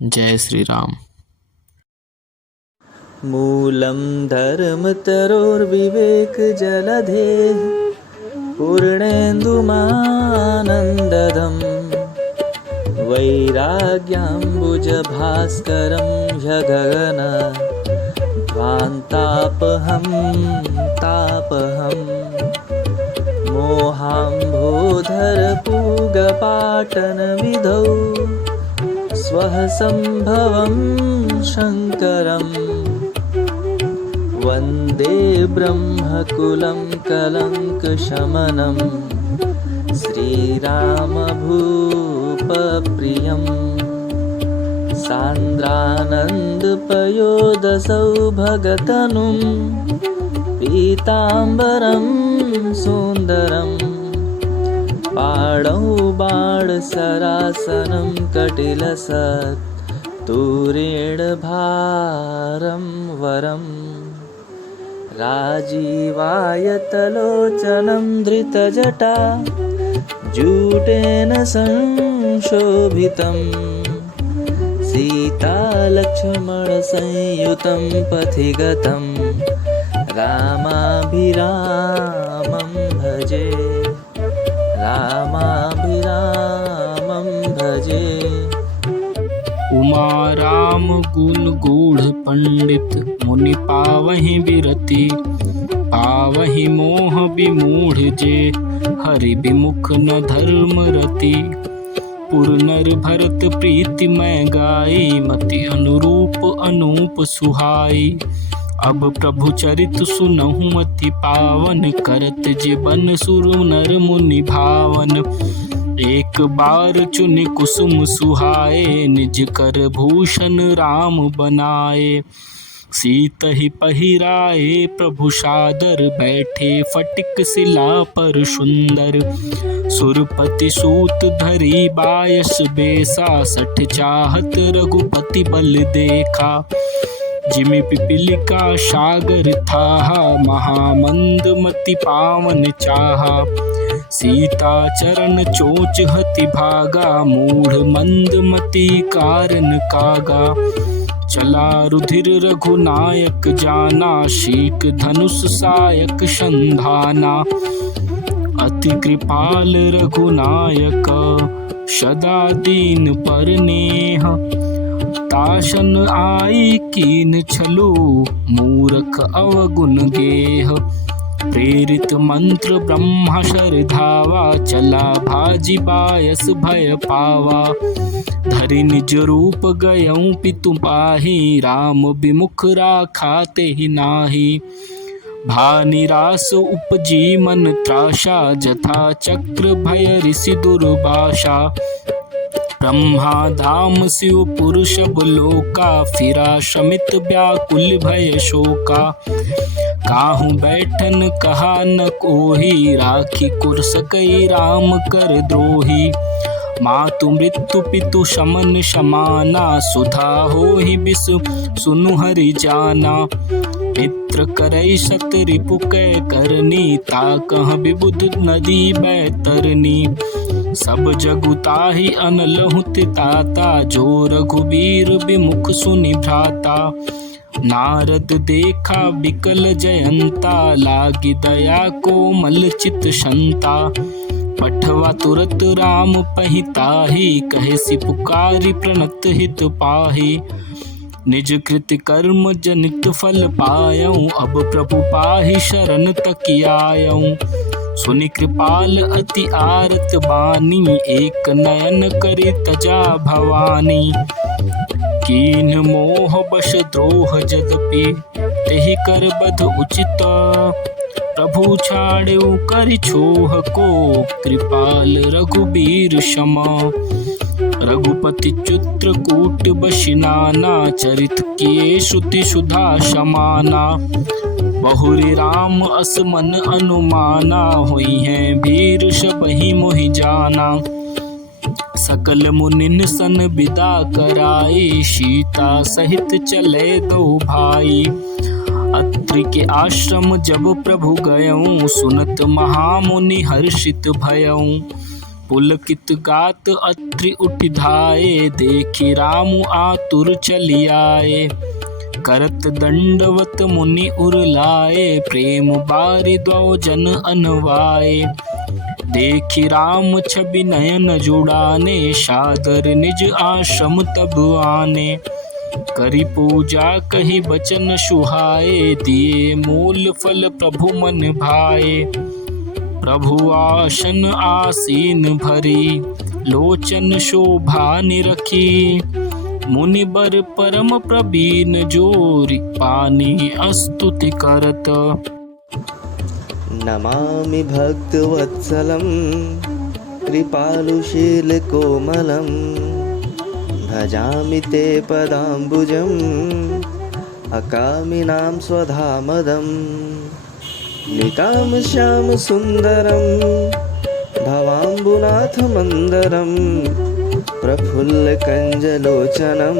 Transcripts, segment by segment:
जय श्री राम। मूलं धर्मतरोर्विवेकजलधेः पूर्णेन्दुमानन्ददम् वैराग्याम्बुजभास्करं ह्यगगन ध्वान्तापहं तापहम् मोहाम्बोधरपूगपाटनविधौ स्वः सम्भवं शङ्करम् वन्दे ब्रह्मकुलं कलङ्कशमनं श्रीरामभूपप्रियं सान्द्रानन्दपयोदसौभगतनुं पीताम्बरं सुन्दरं पाणौ बाणसरासनं कटिलसत्तूरेण भारं वरम् राजीवायतलोचनं धृतजटा जूटेन संशोभितं सीतालक्ष्मणसंयुतं पथि गतं रामाभिरामं भजे रामाभिरामं भजे। उमा राम गुण गूढ़ पंडित मुनि पावहि बिरति पावहि मोह विमूढ़ जे हरि विमुख न धर्म रति पुर नर भरत प्रीति मैं गाई मति अनुरूप अनूप सुहाई अब प्रभु चरित सुनहु अति पावन करत जीवन सुर नर मुनि भावन एक बार चुनि कुसुम सुहाए निज कर भूषण राम बनाए सीतहि पहिराए प्रभु सादर बैठे फटिक शिला पर सुंदर सुरपति सूत धरी बायस बेसा सठ चाहत रघुपति बल देखा जिमि पिपीलिका सागर थाहा महामंद मति पावन चाहा सीता चरण चोच हति भागा मूढ़ मंद मति कारण कागा चला रुधिर रघुनायक जाना शीक धनुष सायक संधाना अति कृपाल रघुनायक सदा दीन पर नेह ताशन आई कीन छलु मूरख अवगुण गेह प्रेरित मंत्र ब्रह्मा शरधावा चला भाजी बायस भय पावा धरि निज रूप गयऊं पितु पाहि राम विमुख राखा तेहि नाहि भानिरास उपजी मन त्रासा जथा चक्र भय ऋषि दुर्भाषा ब्रह्मा धाम शिव पुरुष लोका फिरा शमित व्याकुल भय शोका काहू बैठन कहा न कोही राखी कुर्स कई राम कर द्रोही मातु मृत्यु पितु शमन समाना सुधा हो ही बिस सुनु हरि जाना मित्र करई सत रिपु कै करनी ताकह विबुध नदी बैतरनी सब जगुताहि अनलहु ताता जो रघुबीर विमुख सुनि भ्राता नारद देखा बिकल जयंता लागी दया कोमल चित शंता पठवा तुरत राम पहिताहि कहे सि पुकारी प्रणत हित पाहि निज कृति कर्म जनित फल पायऊं अब प्रभु पाहि शरण तकियायऊं सुनि कृपाल अति आरत बानी एक नयन करि तजा भवानी कीन मोह बश द्रोह जदपि तेहि कर बध उचित प्रभु छाड़ेउ करि छोह को कृपाल रघुबीर क्षमा रघुपति चित्रकूट बशिनाना चरित किए श्रुति सुधा समाना बहुरी राम असमन अनुमाना हुई हैं भीर सबहि मोहि जाना सकल मुनिन सन विदा कराई सीता सहित चले दो भाई अत्रि के आश्रम जब प्रभु गयऊं सुनत महामुनि हर्षित भयऊं पुलकित गात अत्रि उठ धाये, देखि राम आतुर चली आए। करत दंडवत मुनि उरलाए, प्रेम बारि द्वौ जन अनवाए। देखि राम छवि नयन जुड़ाने, सादर निज आश्रम तब आने। करी पूजा कही बचन सुहाए, दिए मूल फल प्रभु मन भाए। प्रभु आसन आसीन भरी, लोचन शोभा निरखी। मुनि बर परम प्रवीण जोरि, पानी स्तुति करत। नमामि भक्तवत्सलं, कृपालुशीलकोमलं। भजामि ते पदाम्बुजम्, अकामिनां स्वधामदम्। नितां श्यामसुन्दरं, भवाम्बुनाथमन्दरम्। प्रफुल्लकञ्जलोचनं,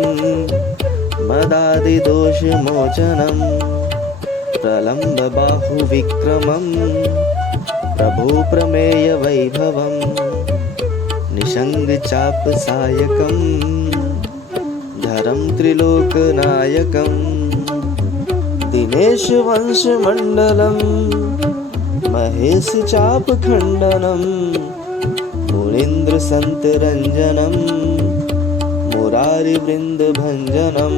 मदादिदोषमोचनं। प्रलम्बबाहुविक्रमं, प्रभो प्रमेयवैभवम्। निषङ्गचापसायकं, धरं त्रिलोकनायकं। दिनेशवंशमण्डलं, महेशचापखण्डनं। मुनीन्द्रसन्तरञ्जनं, मुरारिवृन्दभञ्जनं।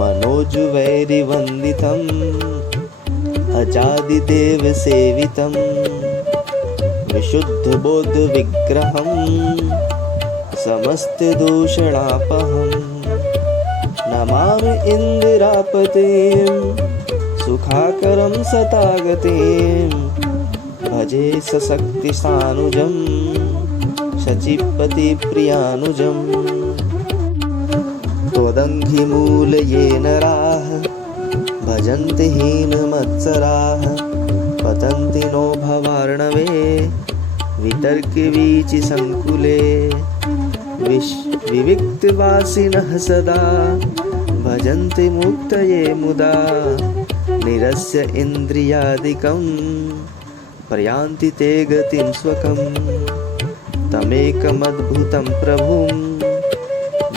मनोजवैरिवन्दितम्, अजादिदेवसेवितं। विशुद्धबोधविग्रहं, समस्तदूषणापहम्। नमामि इन्दिरापतिं, सुखाकरं सतागतिं। भजे सशक्तिसानुजं, शचीपतिप्रियानुजम्। त्वदङ्घ्रिमूलये नराः, भजन्ति हीनमत्सराः। पतन्ति नो भवार्णवे, वितर्कवीचिसङ्कुले। विविक्तवासिनः सदा, भजन्ति मुक्तये मुदा। निरस्य इन्द्रियादिकं, प्रयान्ति ते गतिं स्वकम्। तमेकमद्भुतं प्रभुं,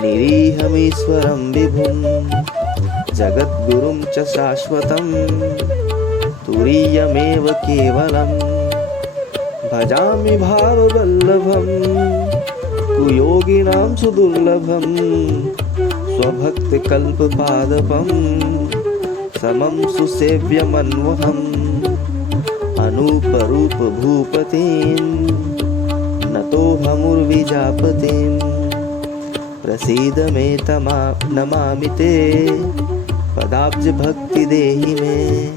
निरीहमीश्वरं विभुं। जगद्गुरुं च शाश्वतं, तुरीयमेव केवलम्। भजामि भाववल्लभं, कुयोगिनां सुदुर्लभं। स्वभक्तकल्पपादपं, समं सुसेव्यमन्वहम्। अनूपरूपभूपतिं, नतोऽहमुर्विजापतिं। प्रसीद मे नमामि ते, पदाब्जभक्ति देहि मे।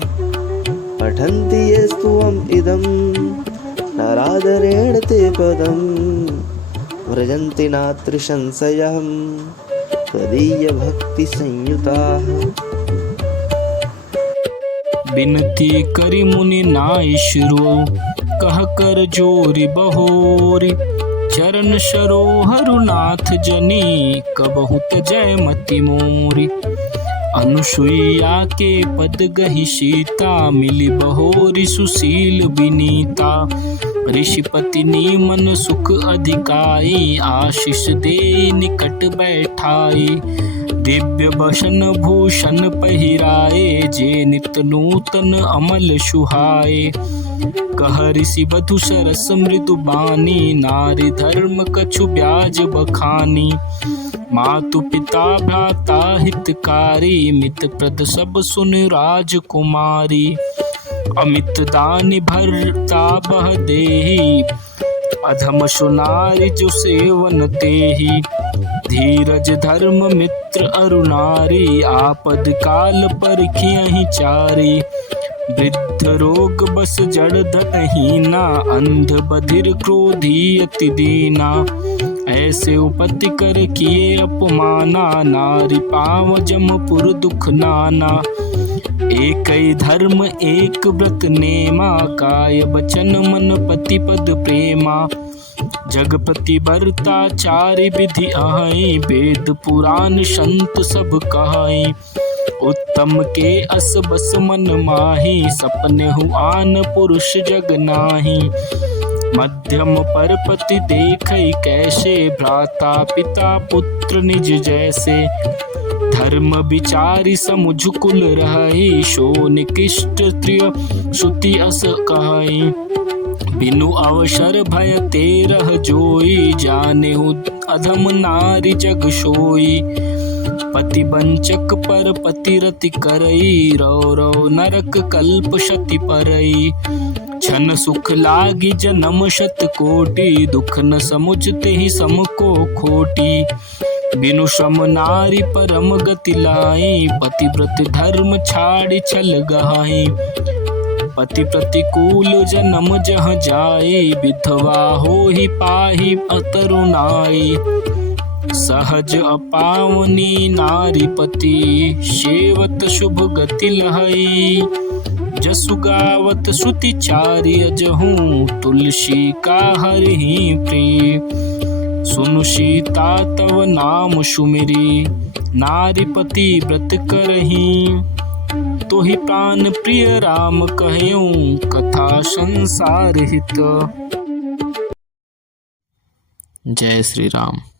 पठन्ति ये स्तुवम् इदं, नरादरेण ते पदं। व्रजन्ति नात्र संशयः, त्वदीयभक्तिसंयुताः। बिनती करि मुनि नाइशरो, कह कर जोरि बहोरि। चरण सरोहरुनाथ जनी, कबहु जय मति मोरि। अनुसुईया के पद गहि सीता, मिली बहोरि सुशील विनीता। ऋषिपति नीमन सुख अधिकाई, आशीष दे निकट बैठाई। दिव्य बसन भूषण पहिराए, जे नित नूतन अमल सुहाए। कह ऋषि वधु सरस मृदु बानी, नारी धर्म कछु ब्याज बखानी। मातु पिता भ्राता हितकारी, मित प्रद सब सुन राजकुमारी। अमित दानि भरता बह देहि, अधम सुनारी जो सेवन तेहि। धीरज धर्म मित्र अरुनारी, आपद काल परखियहि चारी। वृद्ध रोग बस जड़ धनहीना, अंध बधिर क्रोधी अति दीना। ऐसे उपति कर किए अपमाना, नारी पाव जमपुर दुख नाना। एक धर्म एक व्रत नेमा, काय बचन मन पति पद प्रेमा। जगपति बरता चारि विधि अहै, वेद पुराण संत सब कहै। उत्तम के अस बस मन माही, सपने हु आन पुरुष जग नाही। मध्यम परपति देखै कैसे, भ्राता पिता पुत्र निज जैसे। धर्म विचारी समुझ कुल रहै, शो निकृष्ट त्रिय श्रुति अस कहै। बिनु अवसर भय तेरह जोई, जानेहु अधम नारी जग सोई। पति वंचक पर पति रति करई, रौ रौ नरक कल्प शति परई। छन सुख लागी जन्म शत कोटि, दुख न समुझते ही सम को खोटी। बिनु श्रम नारी परम गति लाई, पतिव्रत धर्म छाड़ी छल गहाई। पति प्रतिकूल जन्म जह जाए, विधवा हो ही पाही अतरुणाई। सहज अपावनी नारी पति, सेवत शुभ गति लहई। जसु गावत श्रुति चारि अजहूँ, तुलसी का हरिहि प्रिय। सुनु सीता तव नाम सुमिरी, नारीपति व्रत करहीं। तोहि प्राण प्रिय राम कहयूँ, कथा संसार हित। जय श्री राम।